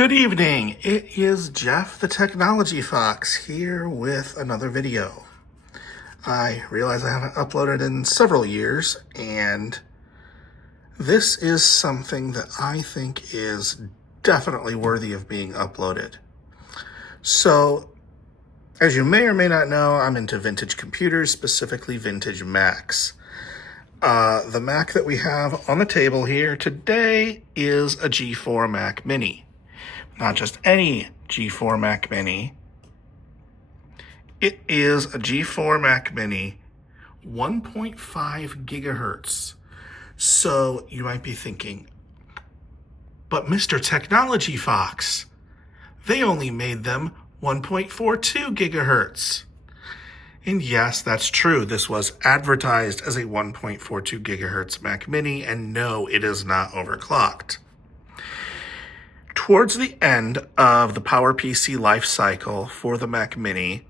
Good evening. It is Jeff the Technology Fox here with another video. I realize I haven't uploaded in several years, and this is something that I think is definitely worthy of being uploaded. So, as you may or may not know, I'm into vintage computers, specifically vintage Macs. The Mac that we have on the table here today is a G4 Mac Mini. Not just any G4 Mac Mini. It is a G4 Mac Mini 1.5 gigahertz. So you might be thinking, but Mr. Technology Fox, they only made them 1.42 gigahertz. And yes, that's true. This was advertised as a 1.42 gigahertz Mac Mini, and no, it is not overclocked. Towards the end of the PowerPC life cycle for the Mac Mini,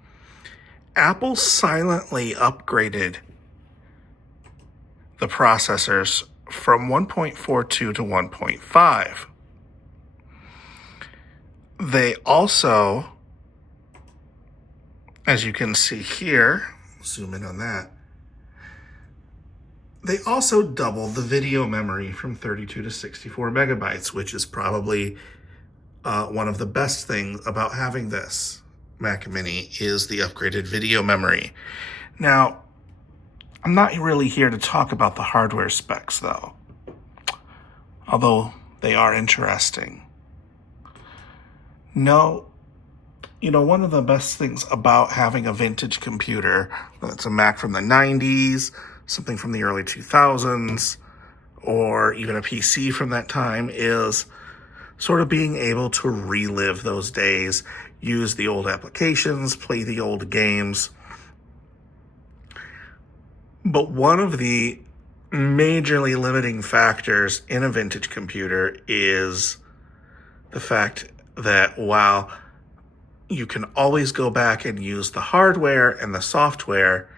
Apple silently upgraded the processors from 1.42 to 1.5. They also, as you can see here, zoom in on that, they also doubled the video memory from 32 to 64 megabytes, which is probably one of the best things about having this Mac Mini is the upgraded video memory. Now, I'm not really here to talk about the hardware specs, though, although they are interesting. No, one of the best things about having a vintage computer, whether it's a Mac from the 90s, something from the early 2000s, or even a PC from that time, is sort of being able to relive those days, use the old applications, play the old games. But one of the majorly limiting factors in a vintage computer is the fact that while you can always go back and use the hardware and the software,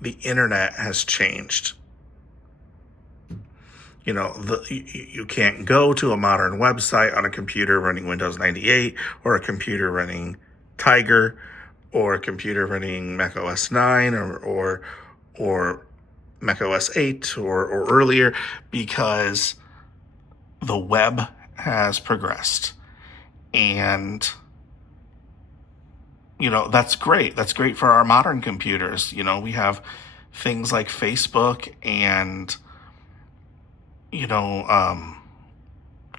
the internet has changed. You can't go to a modern website on a computer running Windows 98 or a computer running Tiger or a computer running Mac OS 9 or Mac OS 8 or earlier, because the web has progressed. And that's great. That's great for our modern computers. We have things like Facebook and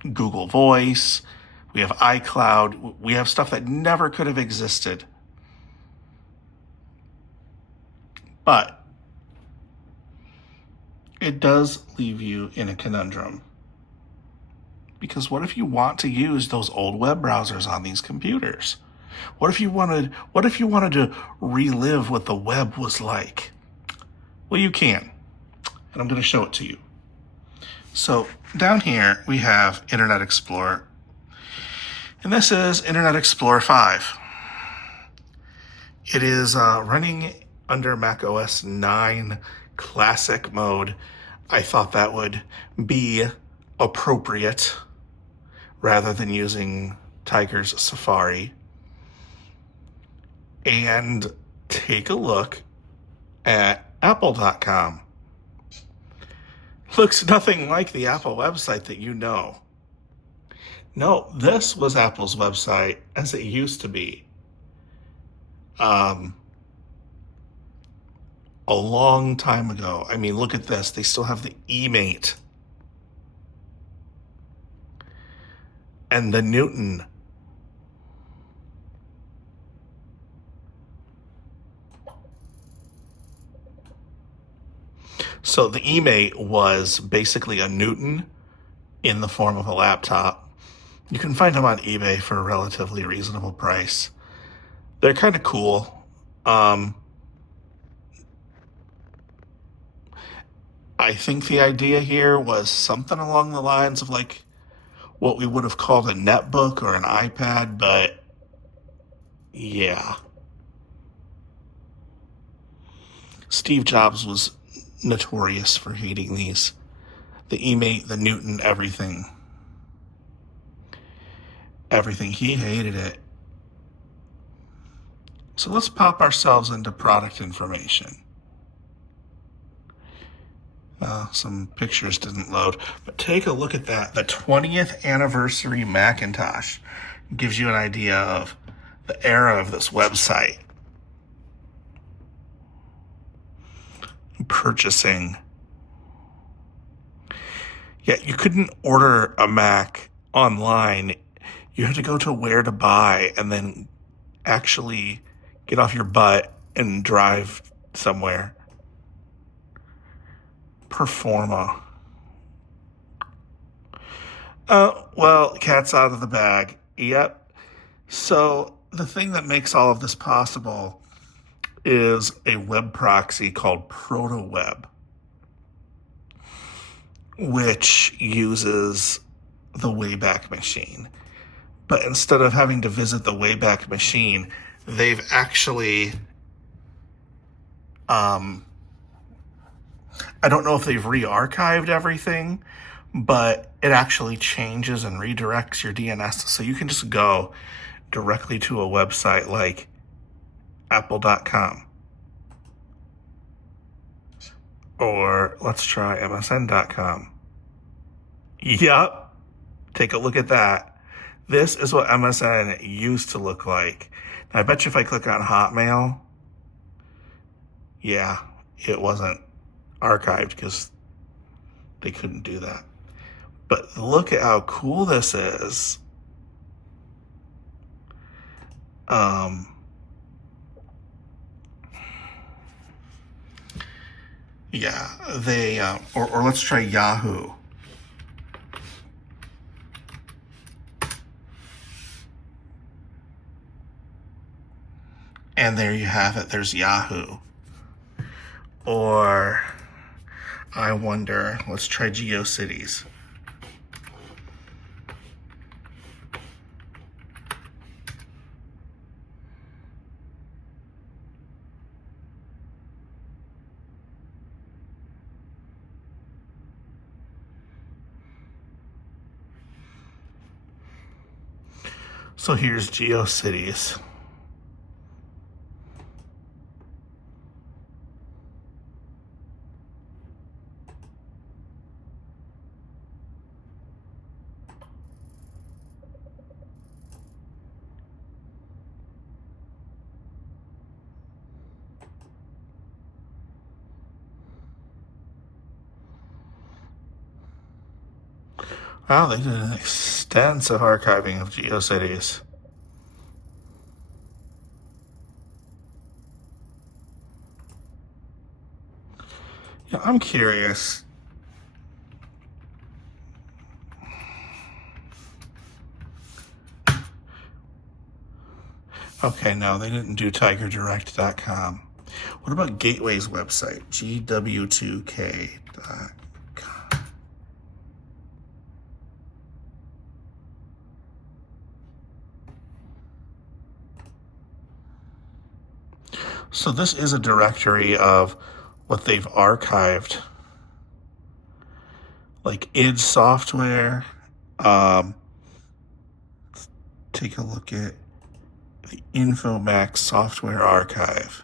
Google Voice, we have iCloud, we have stuff that never could have existed. But it does leave you in a conundrum. Because what if you want to use those old web browsers on these computers? What if you wanted to relive what the web was like? Well, you can. And I'm going to show it to you. So down here, we have Internet Explorer. And this is Internet Explorer 5. It is running under Mac OS 9 Classic mode. I thought that would be appropriate rather than using Tiger's Safari. And take a look at Apple.com. Looks nothing like the Apple website that you know. No, this was Apple's website as it used to be. A long time ago. I mean, look at this. They still have the eMate. And the Newton. So the eMate was basically a Newton in the form of a laptop. You can find them on eBay for a relatively reasonable price. They're kind of cool. I think the idea here was something along the lines of like what we would have called a netbook or an iPad, but yeah. Steve Jobs was notorious for hating these. The eMate, the Newton, everything. everything. He hated it. So let's pop ourselves into product information. Some pictures didn't load, but take a look at that. The 20th anniversary Macintosh gives you an idea of the era of this website. Purchasing. Yeah, you couldn't order a Mac online. You had to go to where to buy and then actually get off your butt and drive somewhere. Performa. Well, cat's out of the bag. Yep. So the thing that makes all of this possible is a web proxy called ProtoWeb, which uses the Wayback Machine. But instead of having to visit the Wayback Machine, they've actually, I don't know if they've re-archived everything, but it actually changes and redirects your DNS. So you can just go directly to a website like apple.com. Or let's try msn.com. Yup. Take a look at that. This is what MSN used to look like. Now, I bet you if I click on Hotmail, yeah, it wasn't archived because they couldn't do that. But look at how cool this is. Yeah, they, or let's try Yahoo. And there you have it. There's Yahoo. Or I wonder, let's try GeoCities. So here's GeoCities. Wow, they did an extensive archiving of GeoCities. Yeah, I'm curious. Okay, no, they didn't do tigerdirect.com. What about Gateway's website? GW2K.com. So this is a directory of what they've archived. Like id Software. Take a look at the Infomax Software Archive.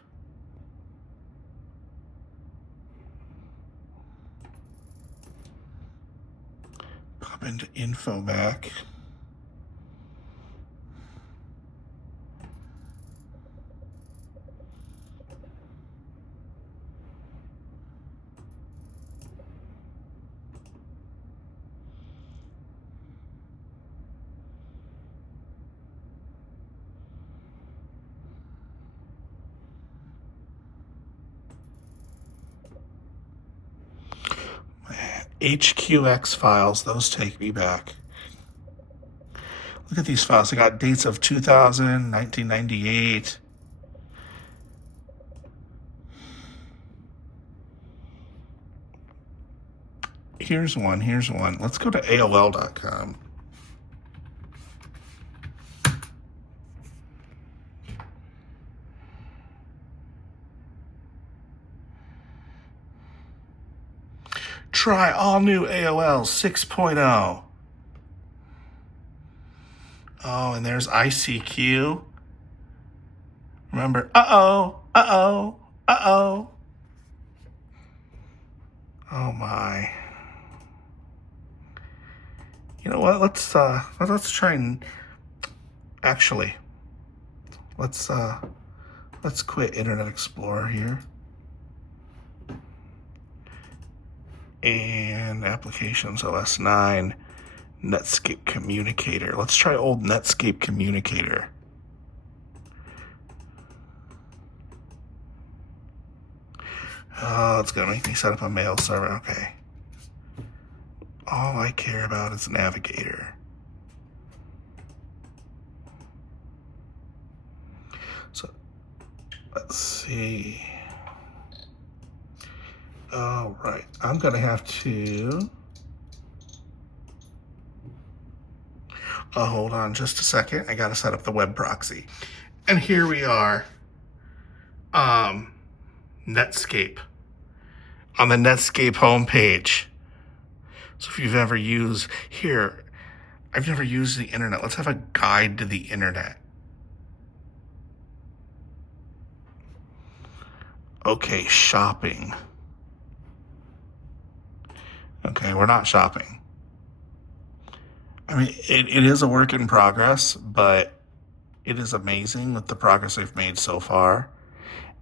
Pop into Infomac. HQX files, those take me back. Look at these files. I got dates of 2000, 1998. Here's one. Let's go to AOL.com. Try all new AOL 6.0. Oh, and there's ICQ. Remember, uh-oh, uh-oh, uh-oh. Oh my. You know what? Let's try and actually let's quit Internet Explorer here. And Applications OS 9, Netscape Communicator. Let's try old Netscape Communicator. Oh, it's gonna make me set up a mail server. Okay. All I care about is Navigator. So let's see. All right, I'm gonna have to, hold on just a second. I gotta set up the web proxy. And here we are, Netscape, on the Netscape homepage. So if you've ever used, here, I've never used the internet. Let's have a guide to the internet. Okay, shopping. Okay, we're not shopping. I mean, it is a work in progress, but it is amazing with the progress they've made so far.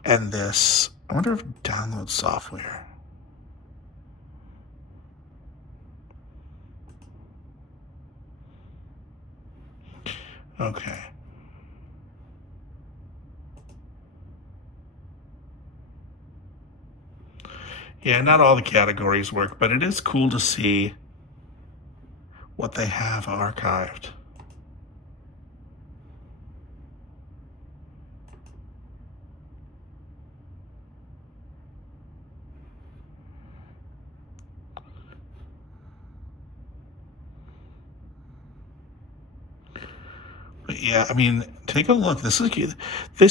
And this, I wonder if download software. Okay. Yeah, not all the categories work, but it is cool to see what they have archived. But yeah, I mean, take a look. This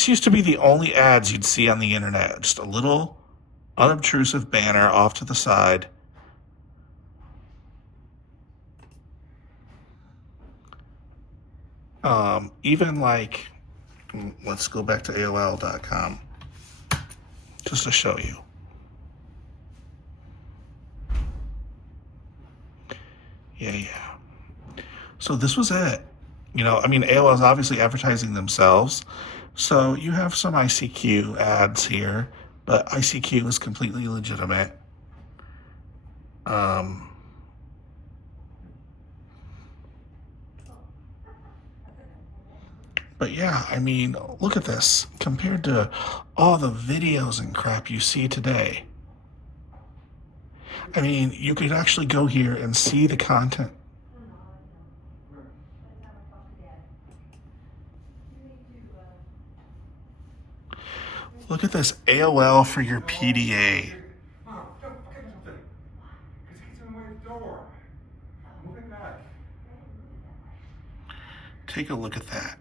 used to be the only ads you'd see on the internet. Just a little unobtrusive banner off to the side. Even like, let's go back to AOL.com just to show you. Yeah. So this was it. You know, I mean, AOL is obviously advertising themselves. So you have some ICQ ads here, but ICQ is completely legitimate. But yeah, I mean, look at this. Compared to all the videos and crap you see today. I mean, you could actually go here and see the content. Look at this, AOL for your PDA. Take a look at that.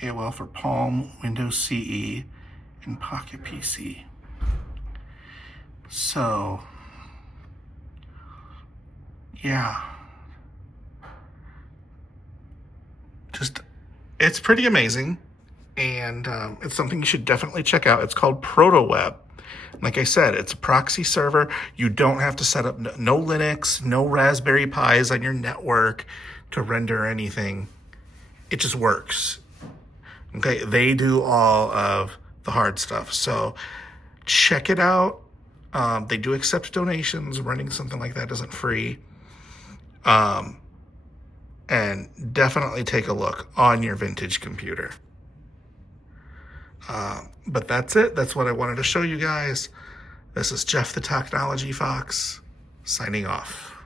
AOL for Palm, Windows CE, and Pocket PC. So, yeah. Just, it's pretty amazing. And it's something you should definitely check out. It's called ProtoWeb. Like I said, it's a proxy server. You don't have to set up no Linux, no Raspberry Pis on your network to render anything. It just works. Okay, they do all of the hard stuff. So check it out. They do accept donations. Running something like that isn't free. And definitely take a look on your vintage computer. But that's it. That's what I wanted to show you guys. This is Jeff the Technology Fox, signing off.